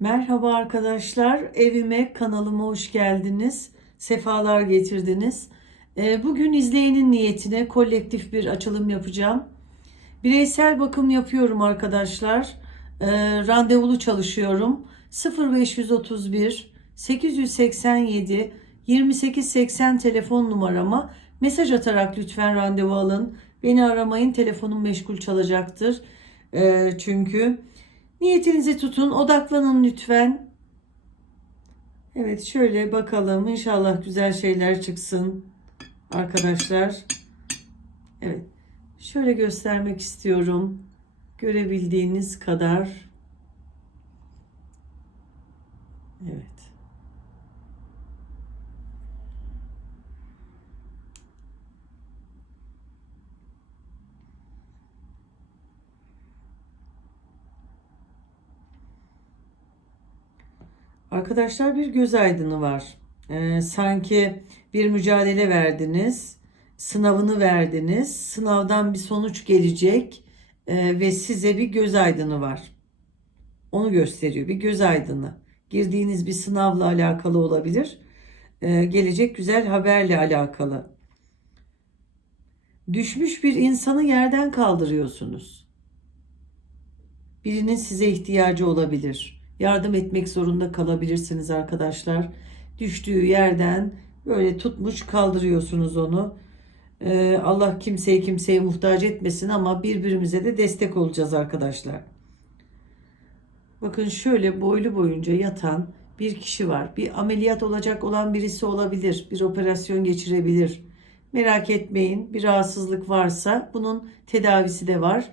Merhaba arkadaşlar, evime, kanalıma hoş geldiniz. Sefalar getirdiniz. Ee, Bugün izleyenin niyetine kolektif bir açılım yapacağım. Bireysel bakım yapıyorum arkadaşlar. Ee, Randevulu çalışıyorum. 0531 887 2880 telefon numarama mesaj atarak lütfen randevu alın. Beni aramayın, telefonum meşgul çalacaktır. Ee, Çünkü Niyetinizi tutun, odaklanın lütfen. Evet, şöyle bakalım. İnşallah güzel şeyler çıksın arkadaşlar. Evet. Şöyle göstermek istiyorum. Görebildiğiniz kadar. Evet. Arkadaşlar bir göz aydını var. Ee, sanki bir mücadele verdiniz, sınavını verdiniz, sınavdan bir sonuç gelecek ee, ve size bir göz aydını var. Onu gösteriyor, bir göz aydını. Girdiğiniz bir sınavla alakalı olabilir, Ee, gelecek güzel haberle alakalı. Düşmüş bir insanı yerden kaldırıyorsunuz. Birinin size ihtiyacı olabilir yardım etmek zorunda kalabilirsiniz arkadaşlar. Düştüğü yerden böyle tutmuş kaldırıyorsunuz onu. Ee, Allah kimseyi kimseye muhtaç etmesin ama birbirimize de destek olacağız arkadaşlar. Bakın şöyle boylu boyunca yatan bir kişi var. Bir ameliyat olacak olan birisi olabilir. Bir operasyon geçirebilir. Merak etmeyin. Bir rahatsızlık varsa bunun tedavisi de var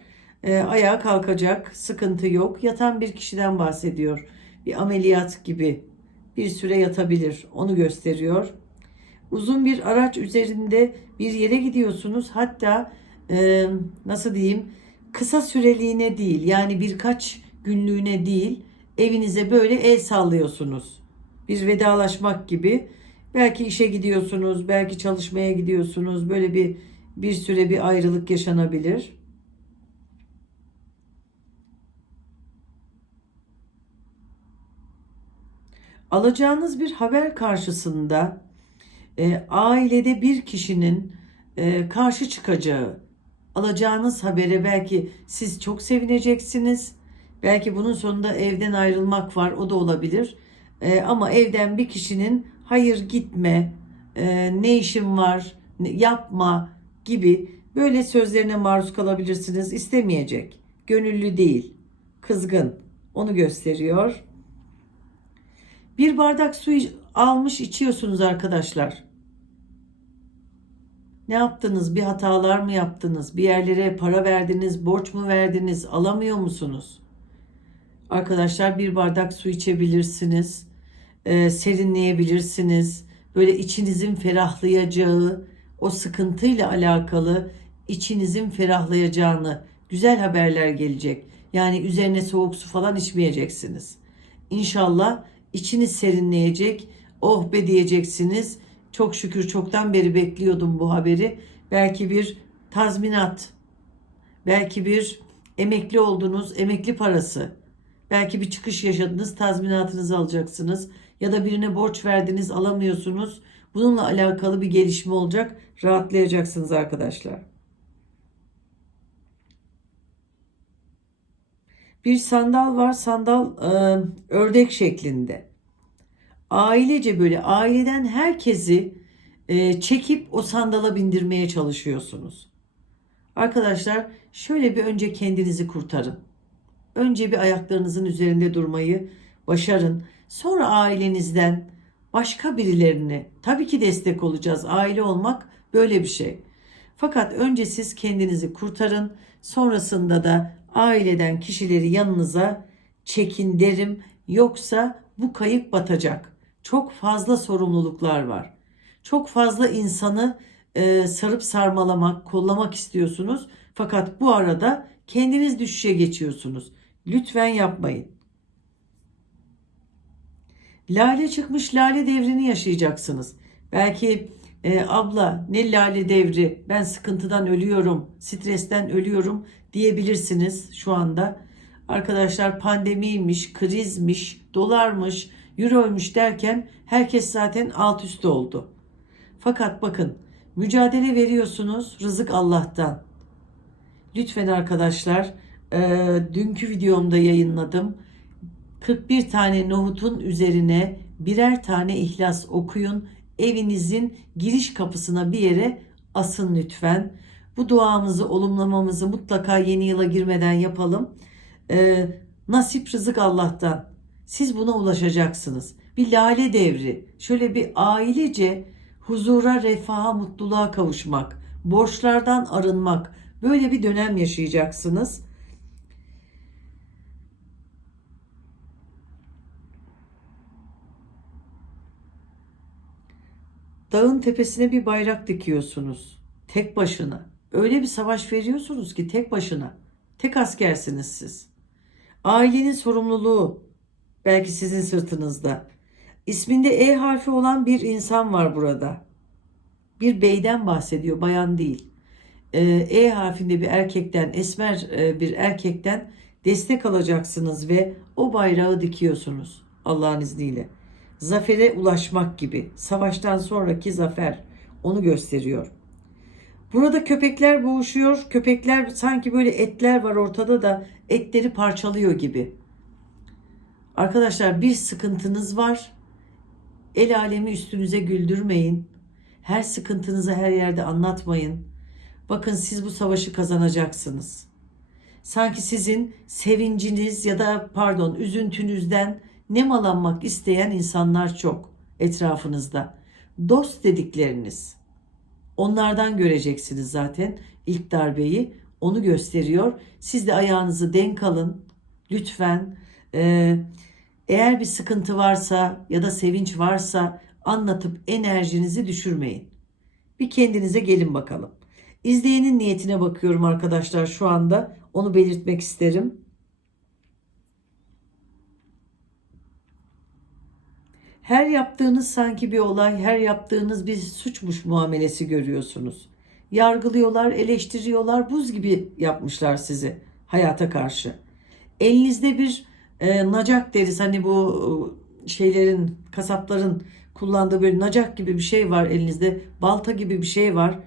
e, ayağa kalkacak, sıkıntı yok. Yatan bir kişiden bahsediyor. Bir ameliyat gibi bir süre yatabilir. Onu gösteriyor. Uzun bir araç üzerinde bir yere gidiyorsunuz. Hatta e, nasıl diyeyim kısa süreliğine değil yani birkaç günlüğüne değil evinize böyle el sallıyorsunuz. Bir vedalaşmak gibi. Belki işe gidiyorsunuz, belki çalışmaya gidiyorsunuz. Böyle bir bir süre bir ayrılık yaşanabilir. Alacağınız bir haber karşısında e, ailede bir kişinin e, karşı çıkacağı, alacağınız habere belki siz çok sevineceksiniz. Belki bunun sonunda evden ayrılmak var, o da olabilir. E, ama evden bir kişinin hayır gitme, e, ne işim var, yapma gibi böyle sözlerine maruz kalabilirsiniz. İstemeyecek, gönüllü değil, kızgın. Onu gösteriyor. Bir bardak su almış içiyorsunuz arkadaşlar. Ne yaptınız? Bir hatalar mı yaptınız? Bir yerlere para verdiniz, borç mu verdiniz? Alamıyor musunuz? Arkadaşlar bir bardak su içebilirsiniz. E, serinleyebilirsiniz. Böyle içinizin ferahlayacağı, o sıkıntıyla alakalı içinizin ferahlayacağını, güzel haberler gelecek. Yani üzerine soğuk su falan içmeyeceksiniz. İnşallah içiniz serinleyecek. Oh be diyeceksiniz. Çok şükür çoktan beri bekliyordum bu haberi. Belki bir tazminat, belki bir emekli oldunuz, emekli parası. Belki bir çıkış yaşadınız, tazminatınızı alacaksınız. Ya da birine borç verdiniz, alamıyorsunuz. Bununla alakalı bir gelişme olacak. Rahatlayacaksınız arkadaşlar. Bir sandal var. Sandal e, ördek şeklinde. Ailece böyle aileden herkesi e, çekip o sandala bindirmeye çalışıyorsunuz. Arkadaşlar şöyle bir önce kendinizi kurtarın. Önce bir ayaklarınızın üzerinde durmayı başarın. Sonra ailenizden başka birilerine tabii ki destek olacağız. Aile olmak böyle bir şey. Fakat önce siz kendinizi kurtarın. Sonrasında da aileden kişileri yanınıza çekin derim. Yoksa bu kayık batacak. Çok fazla sorumluluklar var. Çok fazla insanı e, sarıp sarmalamak, kollamak istiyorsunuz. Fakat bu arada kendiniz düşüşe geçiyorsunuz. Lütfen yapmayın. Lale çıkmış lale devrini yaşayacaksınız. Belki e, abla ne lale devri ben sıkıntıdan ölüyorum, stresten ölüyorum diyebilirsiniz şu anda. Arkadaşlar pandemiymiş, krizmiş, dolarmış, euroymuş derken herkes zaten alt üst oldu. Fakat bakın mücadele veriyorsunuz rızık Allah'tan. Lütfen arkadaşlar e, dünkü videomda yayınladım. 41 tane nohutun üzerine birer tane ihlas okuyun. Evinizin giriş kapısına bir yere asın lütfen. Bu duamızı, olumlamamızı mutlaka yeni yıla girmeden yapalım. E, nasip rızık Allah'tan. Siz buna ulaşacaksınız. Bir lale devri. Şöyle bir ailece huzura, refaha, mutluluğa kavuşmak, borçlardan arınmak. Böyle bir dönem yaşayacaksınız. Dağın tepesine bir bayrak dikiyorsunuz. Tek başına. Öyle bir savaş veriyorsunuz ki tek başına. Tek askersiniz siz. Ailenin sorumluluğu belki sizin sırtınızda. İsminde E harfi olan bir insan var burada. Bir beyden bahsediyor, bayan değil. Ee, E harfinde bir erkekten, esmer e, bir erkekten destek alacaksınız ve o bayrağı dikiyorsunuz Allah'ın izniyle. Zafere ulaşmak gibi, savaştan sonraki zafer onu gösteriyor. Burada köpekler boğuşuyor. Köpekler sanki böyle etler var ortada da etleri parçalıyor gibi. Arkadaşlar bir sıkıntınız var. El alemi üstünüze güldürmeyin. Her sıkıntınızı her yerde anlatmayın. Bakın siz bu savaşı kazanacaksınız. Sanki sizin sevinciniz ya da pardon üzüntünüzden nemalanmak isteyen insanlar çok etrafınızda. Dost dedikleriniz. Onlardan göreceksiniz zaten ilk darbeyi. Onu gösteriyor. Siz de ayağınızı denk alın. Lütfen. Ee, eğer bir sıkıntı varsa ya da sevinç varsa anlatıp enerjinizi düşürmeyin. Bir kendinize gelin bakalım. İzleyenin niyetine bakıyorum arkadaşlar şu anda. Onu belirtmek isterim. Her yaptığınız sanki bir olay, her yaptığınız bir suçmuş muamelesi görüyorsunuz. Yargılıyorlar, eleştiriyorlar, buz gibi yapmışlar sizi hayata karşı. Elinizde bir e, nacak deriz hani bu e, şeylerin, kasapların kullandığı böyle nacak gibi bir şey var elinizde, balta gibi bir şey var.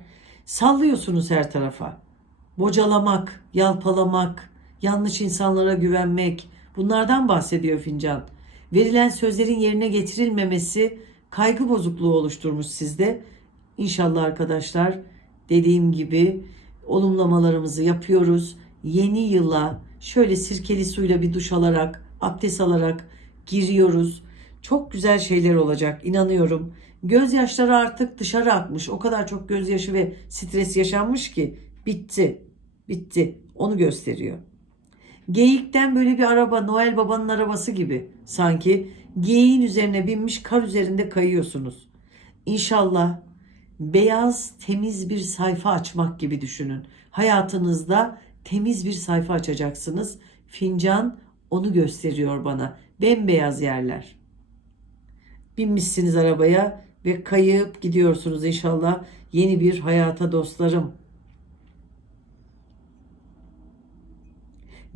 Sallıyorsunuz her tarafa. Bocalamak, yalpalamak, yanlış insanlara güvenmek bunlardan bahsediyor fincan verilen sözlerin yerine getirilmemesi kaygı bozukluğu oluşturmuş sizde. İnşallah arkadaşlar dediğim gibi olumlamalarımızı yapıyoruz. Yeni yıla şöyle sirkeli suyla bir duş alarak, abdest alarak giriyoruz. Çok güzel şeyler olacak inanıyorum. Gözyaşları artık dışarı akmış. O kadar çok gözyaşı ve stres yaşanmış ki bitti. Bitti. Onu gösteriyor. Geyikten böyle bir araba Noel Baba'nın arabası gibi sanki geyiğin üzerine binmiş kar üzerinde kayıyorsunuz. İnşallah beyaz temiz bir sayfa açmak gibi düşünün. Hayatınızda temiz bir sayfa açacaksınız. Fincan onu gösteriyor bana. Bembeyaz yerler. Binmişsiniz arabaya ve kayıp gidiyorsunuz inşallah yeni bir hayata dostlarım.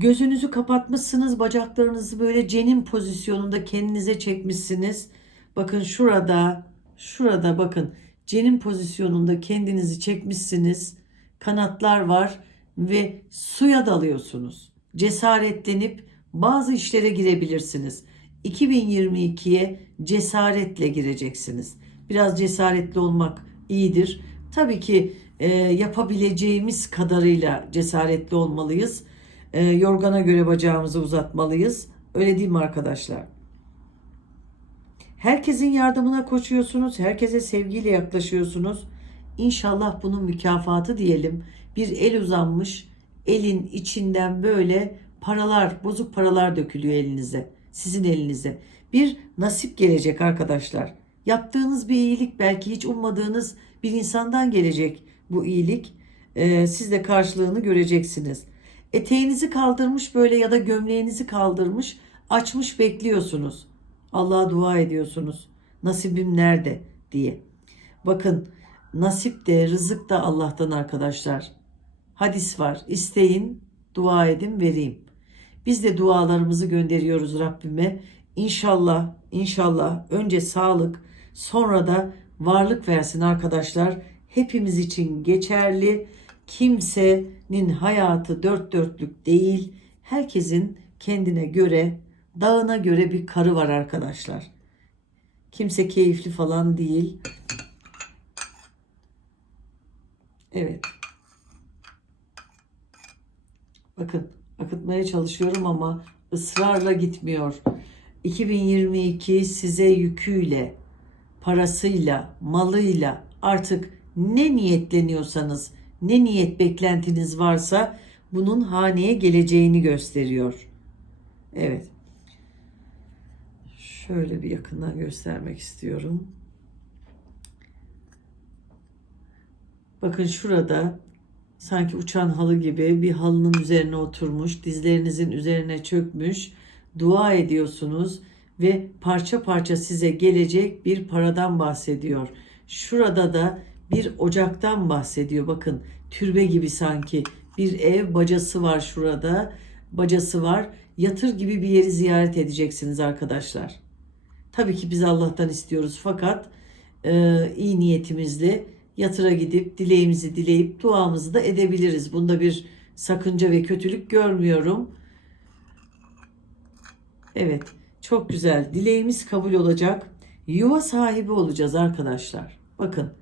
Gözünüzü kapatmışsınız, bacaklarınızı böyle cenin pozisyonunda kendinize çekmişsiniz. Bakın şurada, şurada bakın cenin pozisyonunda kendinizi çekmişsiniz. Kanatlar var ve suya dalıyorsunuz. Cesaretlenip bazı işlere girebilirsiniz. 2022'ye cesaretle gireceksiniz. Biraz cesaretli olmak iyidir. Tabii ki e, yapabileceğimiz kadarıyla cesaretli olmalıyız e, yorgana göre bacağımızı uzatmalıyız. Öyle değil mi arkadaşlar? Herkesin yardımına koşuyorsunuz. Herkese sevgiyle yaklaşıyorsunuz. İnşallah bunun mükafatı diyelim. Bir el uzanmış, elin içinden böyle paralar, bozuk paralar dökülüyor elinize. Sizin elinize. Bir nasip gelecek arkadaşlar. Yaptığınız bir iyilik belki hiç ummadığınız bir insandan gelecek bu iyilik. Ee, siz de karşılığını göreceksiniz. Eteğinizi kaldırmış böyle ya da gömleğinizi kaldırmış, açmış bekliyorsunuz. Allah'a dua ediyorsunuz. Nasibim nerede diye. Bakın nasip de rızık da Allah'tan arkadaşlar. Hadis var. İsteyin, dua edin, vereyim. Biz de dualarımızı gönderiyoruz Rabbime. İnşallah, inşallah önce sağlık, sonra da varlık versin arkadaşlar. Hepimiz için geçerli. Kimsenin hayatı dört dörtlük değil. Herkesin kendine göre, dağına göre bir karı var arkadaşlar. Kimse keyifli falan değil. Evet. Bakın akıtmaya çalışıyorum ama ısrarla gitmiyor. 2022 size yüküyle, parasıyla, malıyla artık ne niyetleniyorsanız, ne niyet beklentiniz varsa bunun haneye geleceğini gösteriyor. Evet. Şöyle bir yakından göstermek istiyorum. Bakın şurada sanki uçan halı gibi bir halının üzerine oturmuş, dizlerinizin üzerine çökmüş, dua ediyorsunuz ve parça parça size gelecek bir paradan bahsediyor. Şurada da bir ocaktan bahsediyor. Bakın türbe gibi sanki bir ev bacası var şurada. Bacası var. Yatır gibi bir yeri ziyaret edeceksiniz arkadaşlar. Tabii ki biz Allah'tan istiyoruz fakat e, iyi niyetimizle yatıra gidip dileğimizi dileyip duamızı da edebiliriz. Bunda bir sakınca ve kötülük görmüyorum. Evet, çok güzel. Dileğimiz kabul olacak. Yuva sahibi olacağız arkadaşlar. Bakın,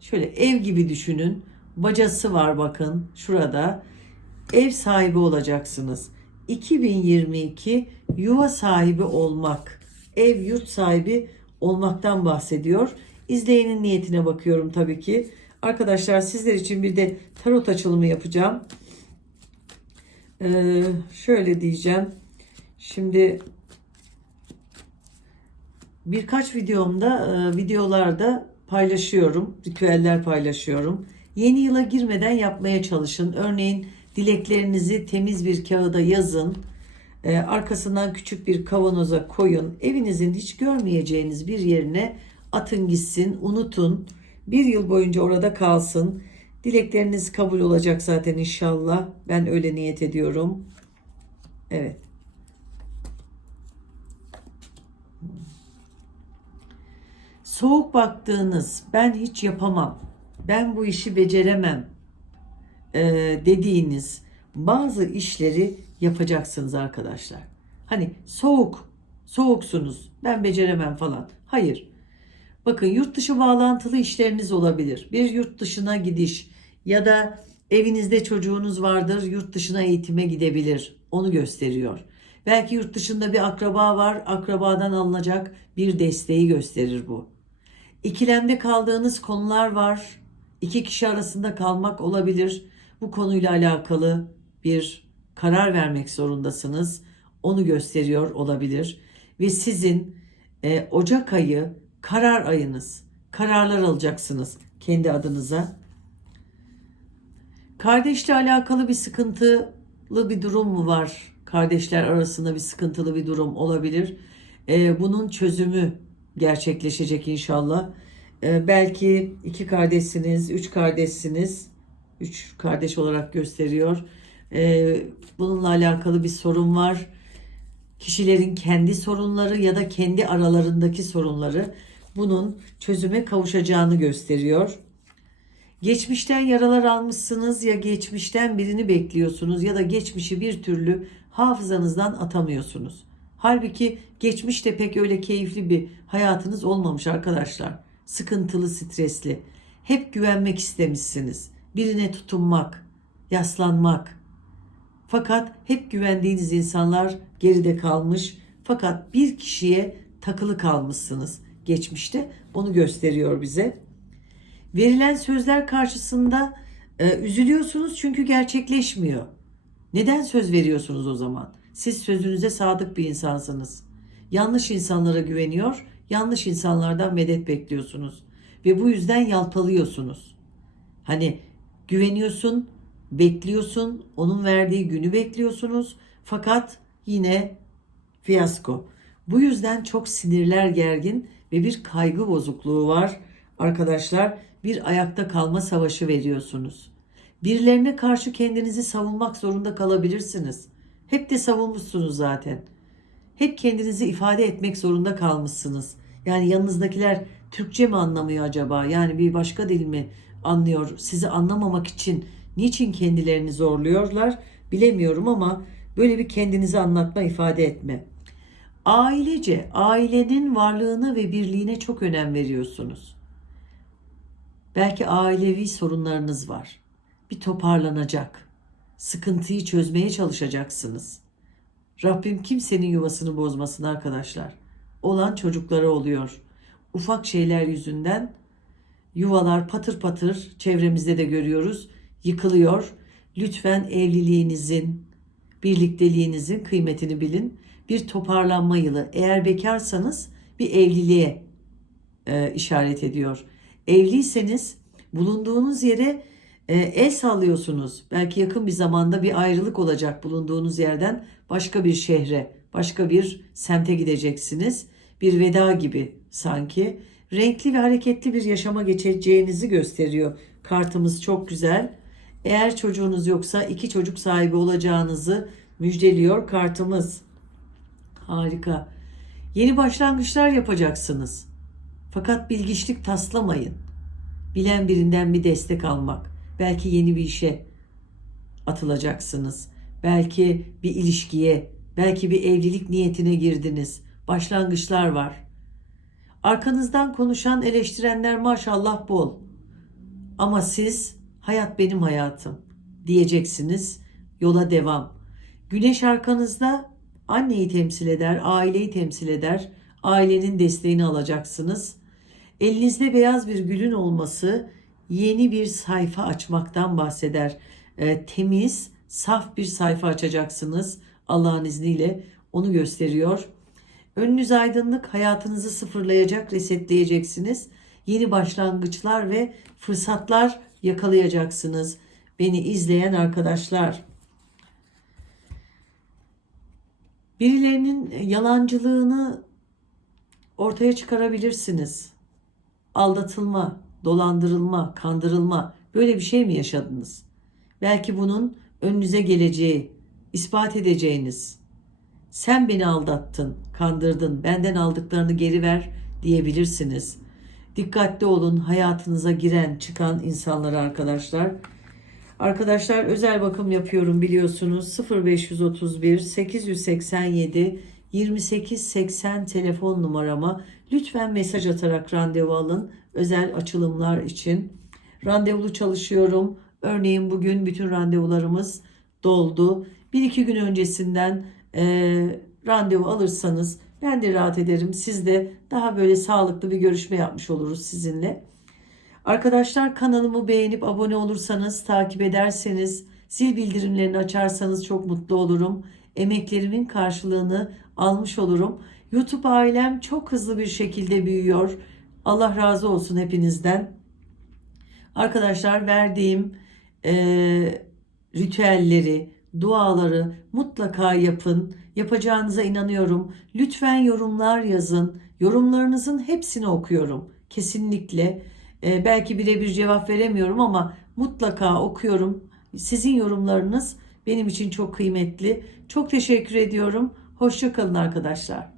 şöyle ev gibi düşünün. Bacası var bakın şurada. Ev sahibi olacaksınız. 2022 yuva sahibi olmak, ev yurt sahibi olmaktan bahsediyor. İzleyenin niyetine bakıyorum tabii ki. Arkadaşlar sizler için bir de tarot açılımı yapacağım. Ee, şöyle diyeceğim. Şimdi birkaç videomda, e, videolarda paylaşıyorum. Ritüeller paylaşıyorum. Yeni yıla girmeden yapmaya çalışın. Örneğin dileklerinizi temiz bir kağıda yazın. Ee, arkasından küçük bir kavanoza koyun. Evinizin hiç görmeyeceğiniz bir yerine atın gitsin, unutun. Bir yıl boyunca orada kalsın. Dilekleriniz kabul olacak zaten inşallah. Ben öyle niyet ediyorum. Evet. Soğuk baktığınız, ben hiç yapamam, ben bu işi beceremem e, dediğiniz bazı işleri yapacaksınız arkadaşlar. Hani soğuk, soğuksunuz, ben beceremem falan. Hayır. Bakın yurt dışı bağlantılı işleriniz olabilir. Bir yurt dışına gidiş ya da evinizde çocuğunuz vardır, yurt dışına eğitime gidebilir. Onu gösteriyor. Belki yurt dışında bir akraba var, akrabadan alınacak bir desteği gösterir bu. İkilemde kaldığınız konular var. İki kişi arasında kalmak olabilir. Bu konuyla alakalı bir karar vermek zorundasınız. Onu gösteriyor olabilir. Ve sizin e, Ocak ayı karar ayınız. Kararlar alacaksınız kendi adınıza. Kardeşle alakalı bir sıkıntılı bir durum mu var? Kardeşler arasında bir sıkıntılı bir durum olabilir. Ee, bunun çözümü gerçekleşecek inşallah. Ee, belki iki kardeşsiniz, üç kardeşsiniz. Üç kardeş olarak gösteriyor. Ee, bununla alakalı bir sorun var. Kişilerin kendi sorunları ya da kendi aralarındaki sorunları bunun çözüme kavuşacağını gösteriyor. Geçmişten yaralar almışsınız ya geçmişten birini bekliyorsunuz ya da geçmişi bir türlü hafızanızdan atamıyorsunuz. Halbuki geçmişte pek öyle keyifli bir hayatınız olmamış arkadaşlar. Sıkıntılı, stresli. Hep güvenmek istemişsiniz. Birine tutunmak, yaslanmak. Fakat hep güvendiğiniz insanlar geride kalmış. Fakat bir kişiye takılı kalmışsınız geçmişte. Onu gösteriyor bize. Verilen sözler karşısında e, üzülüyorsunuz çünkü gerçekleşmiyor. Neden söz veriyorsunuz o zaman? Siz sözünüze sadık bir insansınız. Yanlış insanlara güveniyor, yanlış insanlardan medet bekliyorsunuz ve bu yüzden yalpalıyorsunuz. Hani güveniyorsun, bekliyorsun, onun verdiği günü bekliyorsunuz fakat yine fiyasko. Bu yüzden çok sinirler gergin ve bir kaygı bozukluğu var. Arkadaşlar bir ayakta kalma savaşı veriyorsunuz. Birilerine karşı kendinizi savunmak zorunda kalabilirsiniz. Hep de savunmuşsunuz zaten. Hep kendinizi ifade etmek zorunda kalmışsınız. Yani yanınızdakiler Türkçe mi anlamıyor acaba? Yani bir başka dil mi anlıyor? Sizi anlamamak için niçin kendilerini zorluyorlar? Bilemiyorum ama böyle bir kendinizi anlatma, ifade etme. Ailece, ailenin varlığına ve birliğine çok önem veriyorsunuz. Belki ailevi sorunlarınız var. Bir toparlanacak. Sıkıntıyı çözmeye çalışacaksınız. Rabbim kimsenin yuvasını bozmasın arkadaşlar. Olan çocuklara oluyor. Ufak şeyler yüzünden yuvalar patır patır çevremizde de görüyoruz. Yıkılıyor. Lütfen evliliğinizin, birlikteliğinizin kıymetini bilin. Bir toparlanma yılı. Eğer bekarsanız bir evliliğe e, işaret ediyor. Evliyseniz bulunduğunuz yere el sallıyorsunuz. Belki yakın bir zamanda bir ayrılık olacak bulunduğunuz yerden başka bir şehre, başka bir semte gideceksiniz. Bir veda gibi sanki. Renkli ve hareketli bir yaşama geçeceğinizi gösteriyor. Kartımız çok güzel. Eğer çocuğunuz yoksa iki çocuk sahibi olacağınızı müjdeliyor kartımız. Harika. Yeni başlangıçlar yapacaksınız. Fakat bilgiçlik taslamayın. Bilen birinden bir destek almak. Belki yeni bir işe atılacaksınız. Belki bir ilişkiye, belki bir evlilik niyetine girdiniz. Başlangıçlar var. Arkanızdan konuşan, eleştirenler maşallah bol. Ama siz hayat benim hayatım diyeceksiniz. Yola devam. Güneş arkanızda anneyi temsil eder, aileyi temsil eder. Ailenin desteğini alacaksınız. Elinizde beyaz bir gülün olması yeni bir sayfa açmaktan bahseder. E, temiz, saf bir sayfa açacaksınız Allah'ın izniyle. Onu gösteriyor. Önünüz aydınlık, hayatınızı sıfırlayacak, resetleyeceksiniz. Yeni başlangıçlar ve fırsatlar yakalayacaksınız. Beni izleyen arkadaşlar. Birilerinin yalancılığını ortaya çıkarabilirsiniz. Aldatılma, dolandırılma, kandırılma böyle bir şey mi yaşadınız? Belki bunun önünüze geleceği, ispat edeceğiniz. Sen beni aldattın, kandırdın, benden aldıklarını geri ver diyebilirsiniz. Dikkatli olun hayatınıza giren, çıkan insanlara arkadaşlar. Arkadaşlar özel bakım yapıyorum biliyorsunuz. 0531 887 2880 telefon numarama lütfen mesaj atarak randevu alın. Özel açılımlar için. Randevulu çalışıyorum. Örneğin bugün bütün randevularımız doldu. Bir iki gün öncesinden e, randevu alırsanız ben de rahat ederim. Siz de daha böyle sağlıklı bir görüşme yapmış oluruz sizinle. Arkadaşlar kanalımı beğenip abone olursanız, takip ederseniz, zil bildirimlerini açarsanız çok mutlu olurum. Emeklerimin karşılığını almış olurum. YouTube ailem çok hızlı bir şekilde büyüyor. Allah razı olsun hepinizden. Arkadaşlar verdiğim e, ritüelleri, duaları mutlaka yapın. Yapacağınıza inanıyorum. Lütfen yorumlar yazın. Yorumlarınızın hepsini okuyorum. Kesinlikle. E, belki birebir cevap veremiyorum ama mutlaka okuyorum. Sizin yorumlarınız benim için çok kıymetli. Çok teşekkür ediyorum. Hoşçakalın arkadaşlar.